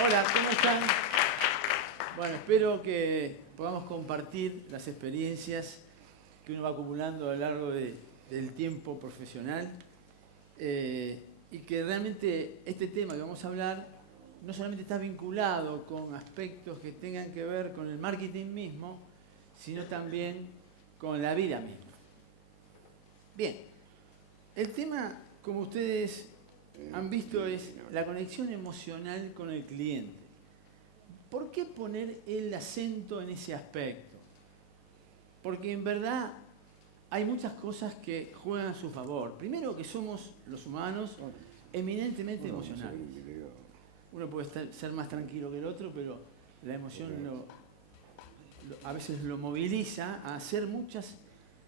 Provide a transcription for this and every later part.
Hola, ¿cómo están? Bueno, espero que podamos compartir las experiencias que uno va acumulando a lo largo del tiempo profesional y que realmente este tema que vamos a hablar no solamente está vinculado con aspectos que tengan que ver con el marketing mismo, sino también con la vida misma. Bien, el tema, como ustedes han visto, es la conexión emocional con el cliente. ¿Por qué poner el acento en ese aspecto? Porque en verdad hay muchas cosas que juegan a su favor. Primero, que somos los humanos eminentemente emocionales. Uno puede ser más tranquilo que el otro, pero la emoción a veces lo moviliza a hacer muchas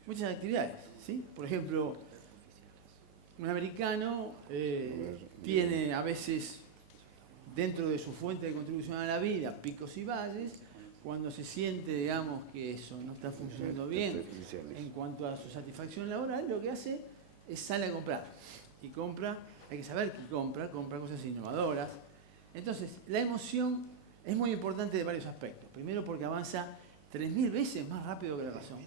actividades, ¿sí? Por ejemplo, un americano tiene a veces dentro de su fuente de contribución a la vida picos y valles. Cuando se siente, digamos, que eso no está funcionando bien en cuanto a su satisfacción laboral, lo que hace es sale a comprar. Y compra, hay que saber que compra cosas innovadoras. Entonces, la emoción es muy importante de varios aspectos. Primero, porque avanza 3000 veces más rápido que la razón.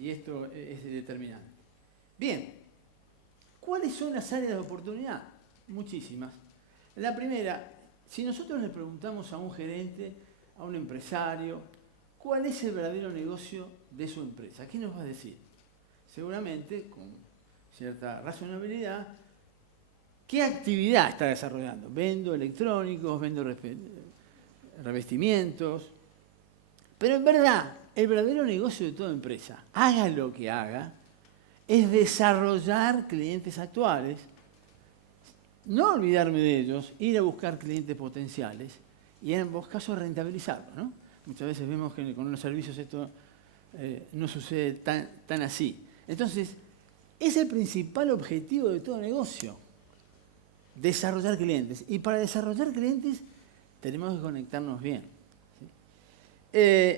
Y esto es determinante. Bien, ¿cuáles son las áreas de oportunidad? Muchísimas. La primera, si nosotros le preguntamos a un gerente, a un empresario, ¿cuál es el verdadero negocio de su empresa? ¿Qué nos va a decir? Seguramente, con cierta razonabilidad, ¿qué actividad está desarrollando? Vendo electrónicos, vendo revestimientos. Pero en verdad, el verdadero negocio de toda empresa, haga lo que haga, es desarrollar clientes actuales, no olvidarme de ellos, ir a buscar clientes potenciales y en ambos casos rentabilizarlos, ¿no? Muchas veces vemos que con los servicios esto no sucede tan así. Entonces, es el principal objetivo de todo negocio, desarrollar clientes. Y para desarrollar clientes tenemos que conectarnos bien, ¿sí?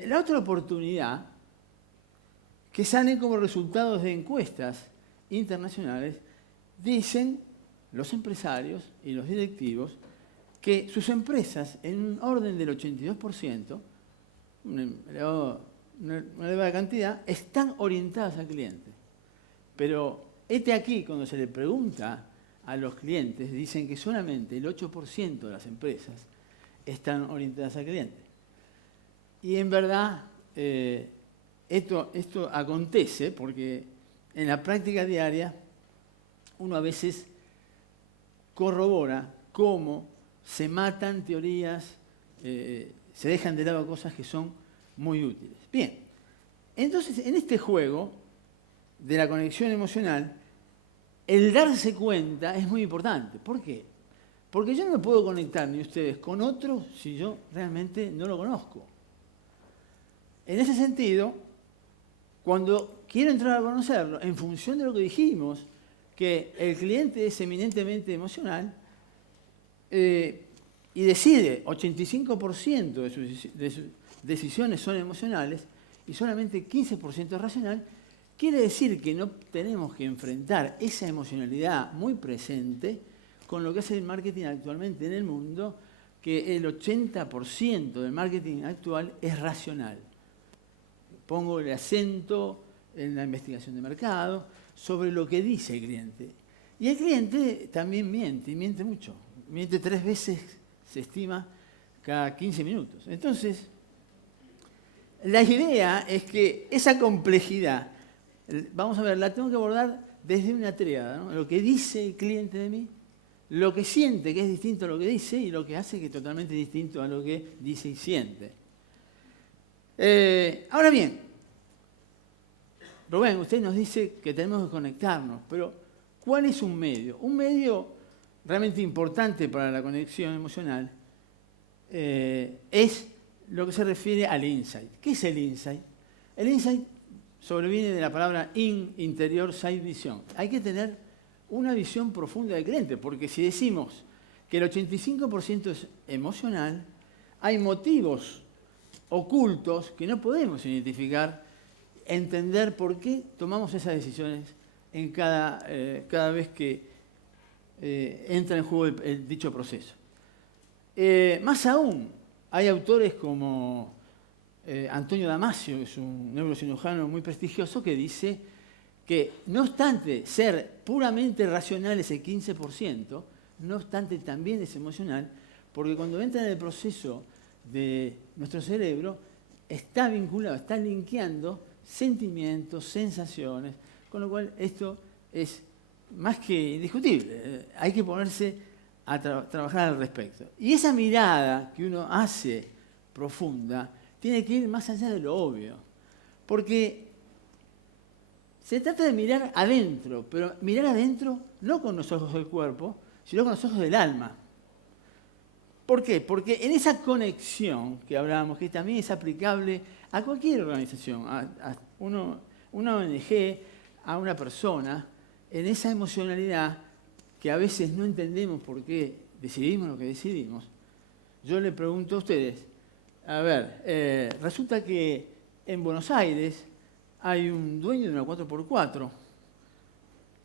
La otra oportunidad que salen como resultados de encuestas internacionales, dicen los empresarios y los directivos que sus empresas, en un orden del 82%, una elevada cantidad, están orientadas al cliente. Pero aquí, cuando se le pregunta a los clientes, dicen que solamente el 8% de las empresas están orientadas al cliente. Y en verdad, esto acontece porque en la práctica diaria uno a veces corrobora cómo se matan teorías, se dejan de lado cosas que son muy útiles. Bien, entonces en este juego de la conexión emocional, el darse cuenta es muy importante. ¿Por qué? Porque yo no me puedo conectar ni ustedes con otros si yo realmente no lo conozco. En ese sentido, cuando quiero entrar a conocerlo, en función de lo que dijimos, que el cliente es eminentemente emocional, y decide 85% de sus decisiones son emocionales y solamente 15% es racional, quiere decir que no tenemos que enfrentar esa emocionalidad muy presente con lo que hace el marketing actualmente en el mundo, que el 80% del marketing actual es racional. Pongo el acento en la investigación de mercado sobre lo que dice el cliente. Y el cliente también miente, y miente mucho. Miente 3 veces, se estima, cada 15 minutos. Entonces, la idea es que esa complejidad, vamos a ver, la tengo que abordar desde una tríada, ¿no? Lo que dice el cliente de mí, lo que siente, que es distinto a lo que dice, y lo que hace, que es totalmente distinto a lo que dice y siente. Ahora bien, Rubén, usted nos dice que tenemos que conectarnos, pero ¿cuál es un medio? Un medio realmente importante para la conexión emocional es lo que se refiere al insight. ¿Qué es el insight? El insight sobreviene de la palabra interior, sight, visión. Hay que tener una visión profunda del cliente, porque si decimos que el 85% es emocional, hay motivos ocultos que no podemos identificar, entender por qué tomamos esas decisiones en cada vez que entra en juego el dicho proceso. Más aún, hay autores como Antonio Damasio, que es un neurocirujano muy prestigioso, que dice que no obstante ser puramente racional ese 15%, no obstante también es emocional, porque cuando entra en el proceso de nuestro cerebro, está vinculado, está linkeando sentimientos, sensaciones, con lo cual esto es más que indiscutible. Hay que ponerse a trabajar al respecto. Y esa mirada que uno hace profunda tiene que ir más allá de lo obvio, porque se trata de mirar adentro, pero mirar adentro no con los ojos del cuerpo, sino con los ojos del alma. ¿Por qué? Porque en esa conexión que hablábamos, que también es aplicable a cualquier organización, a una ONG, a una persona, en esa emocionalidad que a veces no entendemos por qué decidimos lo que decidimos, yo le pregunto a ustedes, a ver, resulta que en Buenos Aires hay un dueño de una 4x4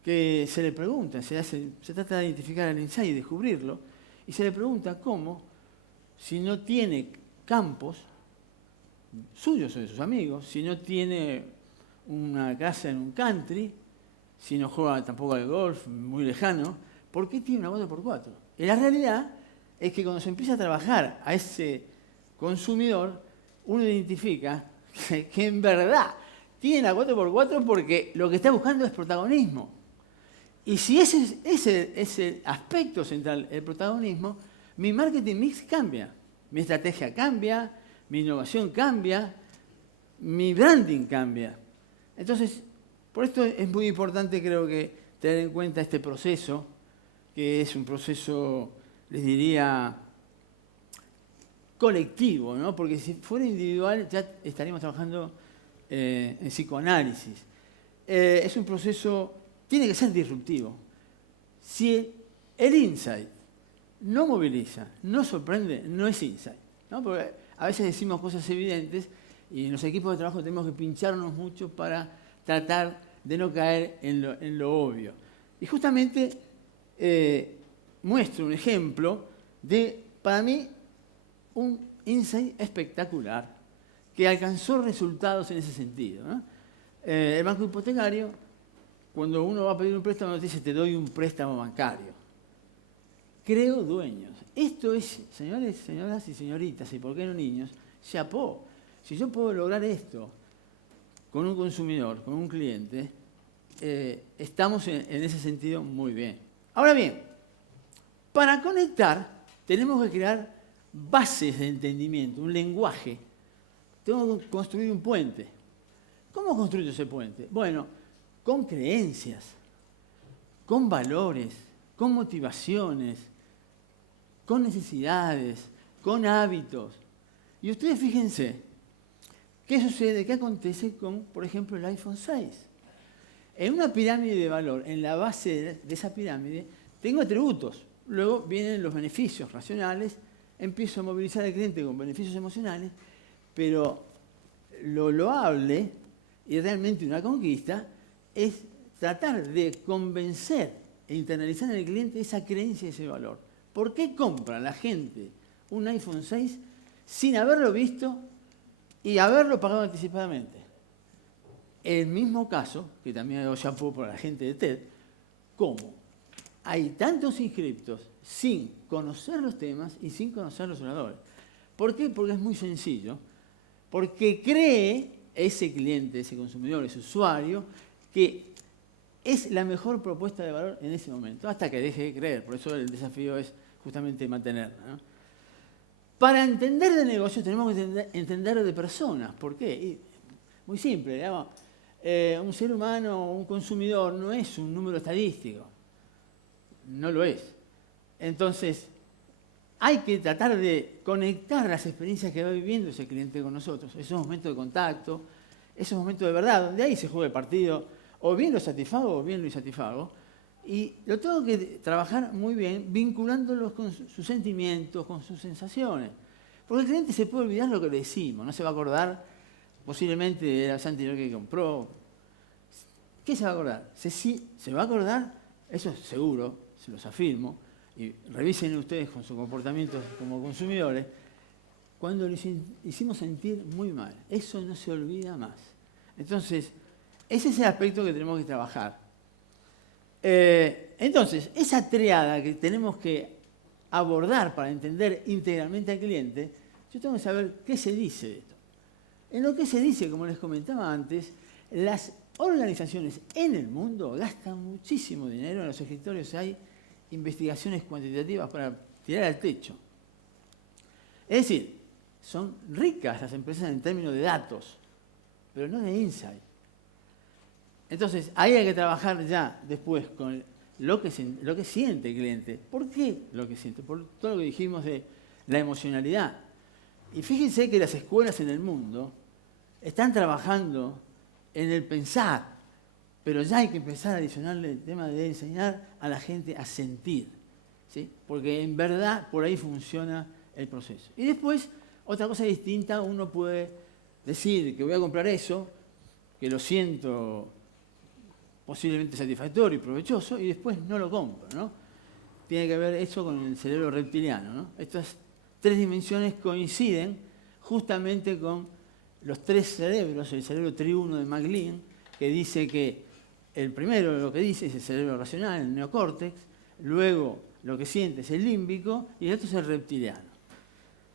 que se le pregunta, se trata de identificar al insight y descubrirlo, y se le pregunta cómo, si no tiene campos suyos o de sus amigos, si no tiene una casa en un country, si no juega tampoco al golf, muy lejano, ¿por qué tiene una 4x4? Y la realidad es que cuando se empieza a trabajar a ese consumidor, uno identifica que en verdad tiene la 4x4 porque lo que está buscando es protagonismo. Y si ese es el aspecto central, el protagonismo, mi marketing mix cambia, mi estrategia cambia, mi innovación cambia, mi branding cambia. Entonces, por esto es muy importante, creo que, tener en cuenta este proceso, que es un proceso, les diría, colectivo, ¿no? Porque si fuera individual ya estaríamos trabajando en psicoanálisis. Es un proceso, tiene que ser disruptivo. Si el insight no moviliza, no sorprende, no es insight, ¿no? Porque a veces decimos cosas evidentes y en los equipos de trabajo tenemos que pincharnos mucho para tratar de no caer en lo obvio. Y justamente muestro un ejemplo de, para mí, un insight espectacular que alcanzó resultados en ese sentido, ¿no? El banco hipotecario, cuando uno va a pedir un préstamo, nos dice, te doy un préstamo bancario. Creo dueños. Esto es, señores, señoras y señoritas, y por qué no niños, chapó. Si yo puedo lograr esto con un consumidor, con un cliente, estamos en ese sentido muy bien. Ahora bien, para conectar tenemos que crear bases de entendimiento, un lenguaje. Tengo que construir un puente. ¿Cómo construyo ese puente? Bueno, con creencias, con valores, con motivaciones, con necesidades, con hábitos. Y ustedes fíjense, ¿qué sucede? ¿Qué acontece con, por ejemplo, el iPhone 6? En una pirámide de valor, en la base de esa pirámide, tengo atributos. Luego vienen los beneficios racionales, empiezo a movilizar al cliente con beneficios emocionales, pero lo loable y realmente una conquista es tratar de convencer e internalizar en el cliente esa creencia y ese valor. ¿Por qué compra la gente un iPhone 6 sin haberlo visto y haberlo pagado anticipadamente? El mismo caso, que también hago chapeau por la gente de TED, como hay tantos inscriptos sin conocer los temas y sin conocer los oradores. ¿Por qué? Porque es muy sencillo. Porque cree ese cliente, ese consumidor, ese usuario, que es la mejor propuesta de valor en ese momento, hasta que deje de creer. Por eso el desafío es justamente mantenerla, ¿no? Para entender de negocios tenemos que entender de personas. ¿Por qué? Y muy simple, digamos, un ser humano, un consumidor, no es un número estadístico. No lo es. Entonces, hay que tratar de conectar las experiencias que va viviendo ese cliente con nosotros, esos momentos de contacto, esos momentos de verdad, donde ahí se juega el partido, o bien lo satisfago o bien lo insatisfago, y lo tengo que trabajar muy bien, vinculándolos con sus sentimientos, con sus sensaciones. Porque el cliente se puede olvidar lo que le decimos, no se va a acordar posiblemente de la vez anterior que compró. ¿Qué se va a acordar? Se va a acordar, eso es seguro, se los afirmo, y revisen ustedes con su comportamiento como consumidores, cuando les hicimos sentir muy mal. Eso no se olvida más. Entonces, ese es el aspecto que tenemos que trabajar. Entonces, esa triada que tenemos que abordar para entender integralmente al cliente, yo tengo que saber qué se dice de esto. En lo que se dice, como les comentaba antes, las organizaciones en el mundo gastan muchísimo dinero. En los escritorios hay investigaciones cuantitativas para tirar al techo. Es decir, son ricas las empresas en términos de datos, pero no de insight. Entonces, ahí hay que trabajar ya después con lo que siente el cliente. ¿Por qué lo que siente? Por todo lo que dijimos de la emocionalidad. Y fíjense que las escuelas en el mundo están trabajando en el pensar, pero ya hay que empezar a adicionarle el tema de enseñar a la gente a sentir, ¿sí? Porque en verdad por ahí funciona el proceso. Y después, otra cosa distinta, uno puede decir que voy a comprar eso, que lo siento posiblemente satisfactorio y provechoso, y después no lo compro, ¿no? Tiene que ver eso con el cerebro reptiliano, ¿no? Estas tres dimensiones coinciden justamente con los tres cerebros, el cerebro triuno de MacLean, que dice que el primero lo que dice es el cerebro racional, el neocórtex, luego lo que siente es el límbico y el otro es el reptiliano.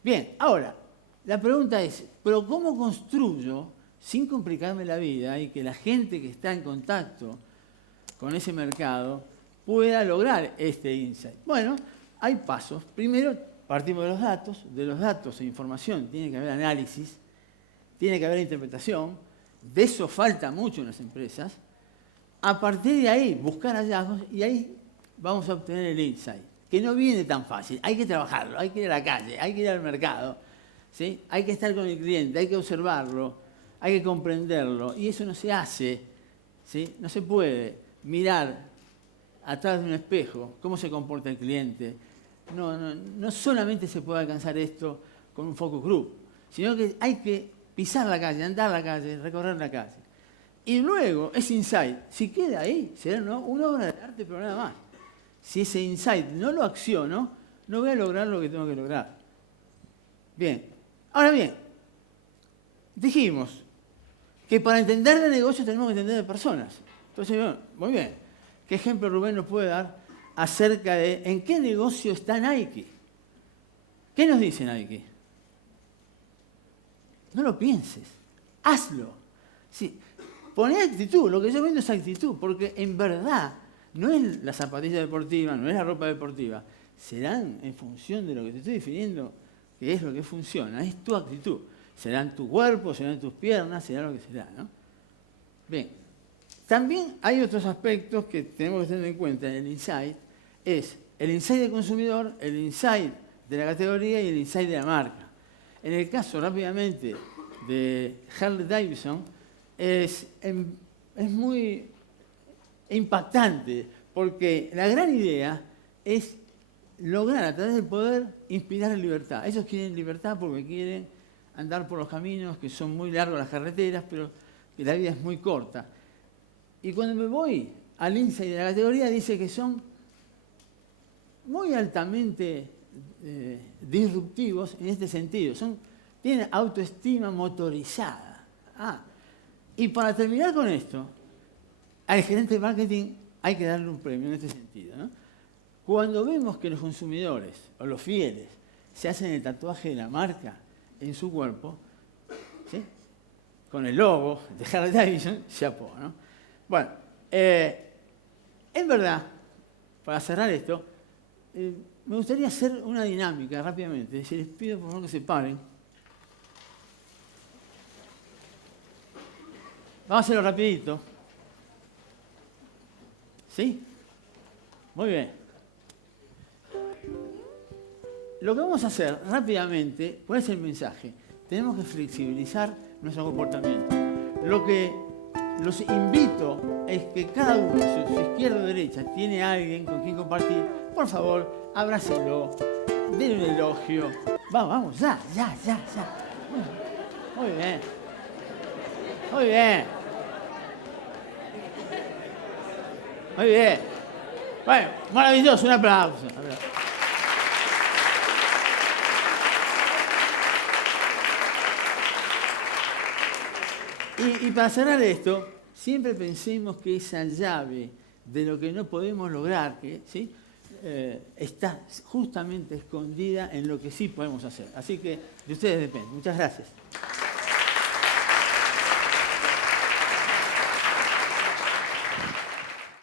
Bien, ahora, la pregunta es, ¿pero cómo construyo, sin complicarme la vida, y que la gente que está en contacto con ese mercado pueda lograr este insight? Bueno, hay pasos. Primero, partimos de los datos e información, tiene que haber análisis, tiene que haber interpretación, de eso falta mucho en las empresas. A partir de ahí, buscar hallazgos y ahí vamos a obtener el insight, que no viene tan fácil, hay que trabajarlo, hay que ir a la calle, hay que ir al mercado, ¿sí? Hay que estar con el cliente, hay que observarlo, hay que comprenderlo, y eso no se hace, ¿sí? No se puede mirar atrás de un espejo cómo se comporta el cliente. No solamente se puede alcanzar esto con un focus group, sino que hay que pisar la calle, andar la calle, recorrer la calle. Y luego, ese insight, si queda ahí, será una obra de arte, pero nada más. Si ese insight no lo acciono, no voy a lograr lo que tengo que lograr. Bien, ahora bien, dijimos que para entender de negocios tenemos que entender de personas. Entonces, bueno, muy bien, ¿qué ejemplo Rubén nos puede dar acerca de en qué negocio está Nike? ¿Qué nos dice Nike? No lo pienses, hazlo. Sí, poné actitud, lo que yo vendo es actitud, porque en verdad no es la zapatilla deportiva, no es la ropa deportiva, serán en función de lo que te estoy definiendo, que es lo que funciona, es tu actitud. Serán tu cuerpo, serán tus piernas, será lo que será, ¿no? Bien, también hay otros aspectos que tenemos que tener en cuenta en el insight, es el insight del consumidor, el insight de la categoría y el insight de la marca. En el caso, rápidamente, de Harley Davidson, es muy impactante, porque la gran idea es lograr a través del poder inspirar libertad. Ellos quieren libertad porque quieren andar por los caminos, que son muy largos las carreteras, pero que la vida es muy corta. Y cuando me voy al insight de la categoría, dice que son muy altamente disruptivos en este sentido. Tienen autoestima motorizada. Y para terminar con esto, al gerente de marketing hay que darle un premio en este sentido, ¿no? Cuando vemos que los consumidores o los fieles se hacen el tatuaje de la marca en su cuerpo, ¿sí? Con el logo de Harley Davidson, chapó, ¿no? Bueno, en verdad, para cerrar esto, me gustaría hacer una dinámica rápidamente. Les pido por favor que se paren. Vamos a hacerlo rapidito. ¿Sí? Muy bien. Lo que vamos a hacer rápidamente, ¿cuál es el mensaje? Tenemos que flexibilizar nuestro comportamiento. Lo que los invito es que cada uno, su izquierda o derecha, tiene a alguien con quien compartir, por favor, abrácelo, denle un elogio. Vamos, ya. Muy bien. Muy bien. Muy bien. Bueno, maravilloso, un aplauso. Y para cerrar esto, siempre pensemos que esa llave de lo que no podemos lograr, ¿sí? Está justamente escondida en lo que sí podemos hacer. Así que de ustedes depende. Muchas gracias.